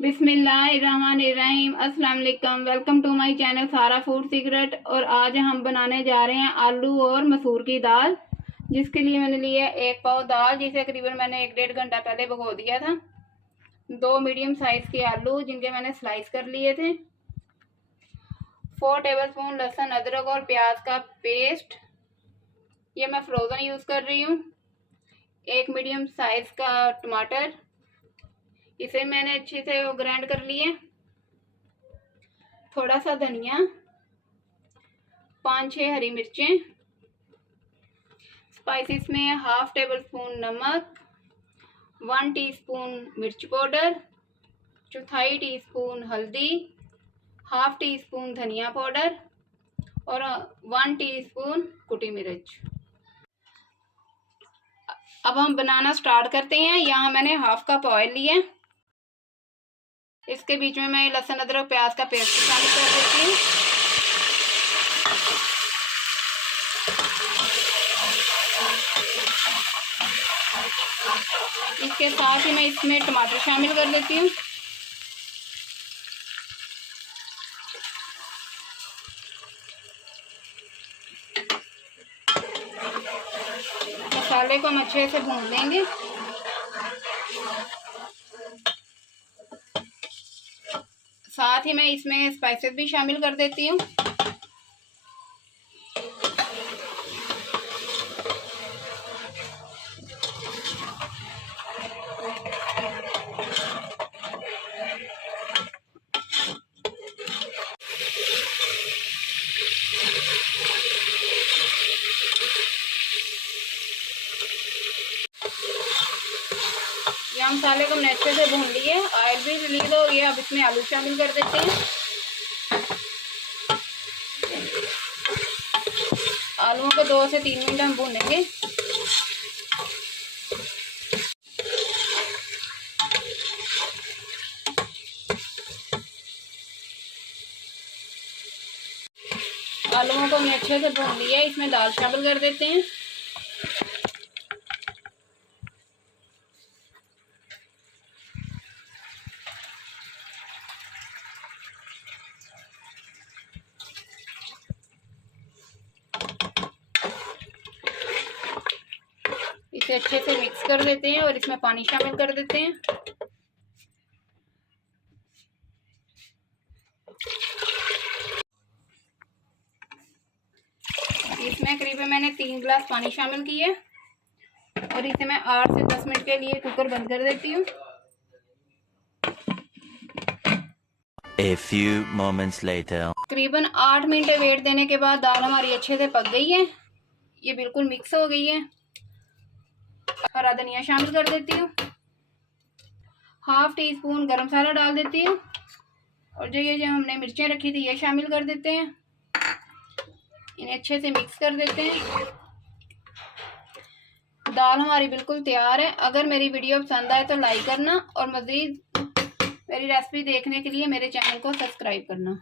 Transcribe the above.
बिस्मिल्लाहिर्रहमानिर्रहीम। अस्सलाम वालेकुम। वेलकम टू माय चैनल सारा फूड सीक्रेट। और आज हम बनाने जा रहे हैं आलू और मसूर की दाल, जिसके लिए मैंने लिया एक पाव दाल, जिसे करीबन मैंने 1-1.5 घंटा पहले भिगो दिया था। 2 मीडियम साइज के आलू, जिनके मैंने स्लाइस कर लिए थे। 4 टेबलस्पून लहसुन, अदरक और प्याज का पेस्ट, ये मैं फ्रोज़न यूज़ कर रही हूँ। 1 मीडियम साइज का टमाटर, इसे मैंने अच्छे से ग्राइंड कर लिए। थोड़ा सा धनिया, 5-6 हरी मिर्चें। स्पाइसेस में 1/2 टेबलस्पून नमक, 1 टीस्पून मिर्च पाउडर, 1/4 टीस्पून हल्दी, 1/2 टीस्पून धनिया पाउडर और 1 टीस्पून कुटी मिर्च। अब हम बनाना स्टार्ट करते हैं। यहाँ मैंने 1/2 कप ऑयल लिया। इसके बीच में मैं लहसुन, अदरक, प्याज का पेस्ट शामिल कर देती हूँ। इसके साथ ही मैं इसमें टमाटर शामिल कर देती हूँ। मसाले को हम अच्छे से भून लेंगे। साथ ही मैं इसमें स्पाइसेस भी शामिल कर देती हूँ। ये मसाले को हमने अच्छे से भून लिए, ऑयल भी रिलीज हो गया। अब इसमें आलू शामिल कर देते हैं। आलूओं को 2 से 3 मिनट हम भूनेंगे। आलूओं को हमने अच्छे से भून लिया। इसमें दाल शामिल कर देते हैं। इसे अच्छे से मिक्स कर देते हैं और इसमें पानी शामिल कर देते हैं। इसमें करीबन मैंने 3 गिलास पानी शामिल किए और इसे मैं 8 से 10 मिनट के लिए कुकर बंद कर देती हूँ। A few moments later. करीबन 8 मिनट वेट देने के बाद दाल हमारी अच्छे से पक गई है। ये बिल्कुल मिक्स हो गई है। हरा धनिया शामिल कर देती हूँ। 1/2 टीस्पून गरम मसाला डाल देती हूँ और जो हमने मिर्चें रखी थी ये शामिल कर देते हैं। इन्हें अच्छे से मिक्स कर देते हैं। दाल हमारी बिल्कुल तैयार है। अगर मेरी वीडियो पसंद आए तो लाइक करना और मज़ीद मेरी रेसिपी देखने के लिए मेरे चैनल को सब्सक्राइब करना।